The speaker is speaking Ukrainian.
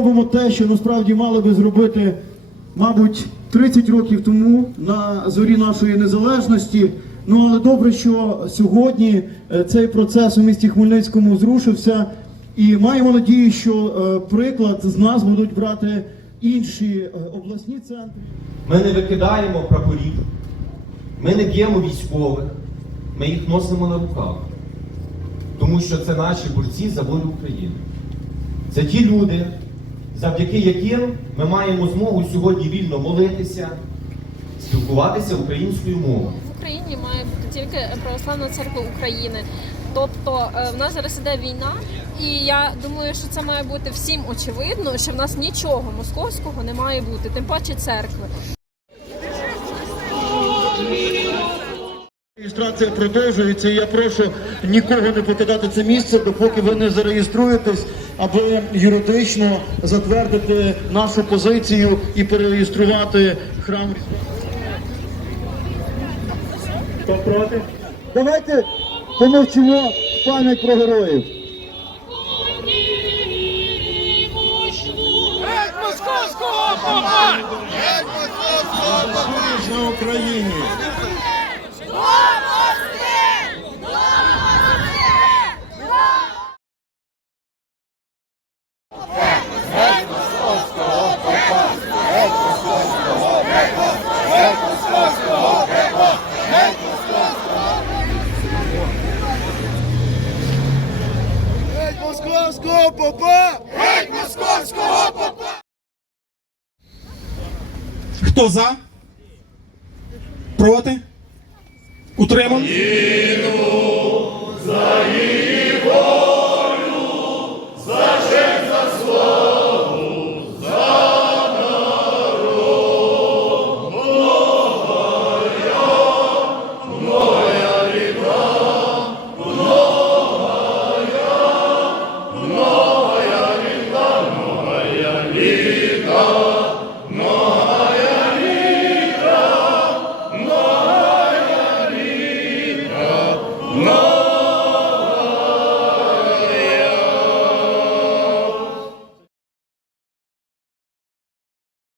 робимо те, що насправді мали би зробити, мабуть, 30 років тому на зорі нашої незалежності. Ну але добре, що сьогодні е, цей процес у місті Хмельницькому зрушився, і маємо надію, що е, приклад з нас будуть брати інші е, обласні центри. Ми не викидаємо прапорів, ми не б'ємо військових, ми їх носимо на руках. Тому що це наші борці за волю України. Це ті люди, завдяки яким ми маємо змогу сьогодні вільно молитися, спілкуватися українською мовою. В Україні має бути тільки православна церква України. Тобто е, в нас зараз іде війна, і я думаю, що це має бути всім очевидно, що в нас нічого московського не має бути, тим паче церкви. Реєстрація продовжується. і Я прошу нікого не покидати це місце, допоки ви не зареєструєтесь, аби юридично затвердити нашу позицію і перереєструвати храм. Хто проти? Давайте помовчимо пам'ять про героїв. Геть московського попа! на Україні. Хто за? Проти? Утриман? No!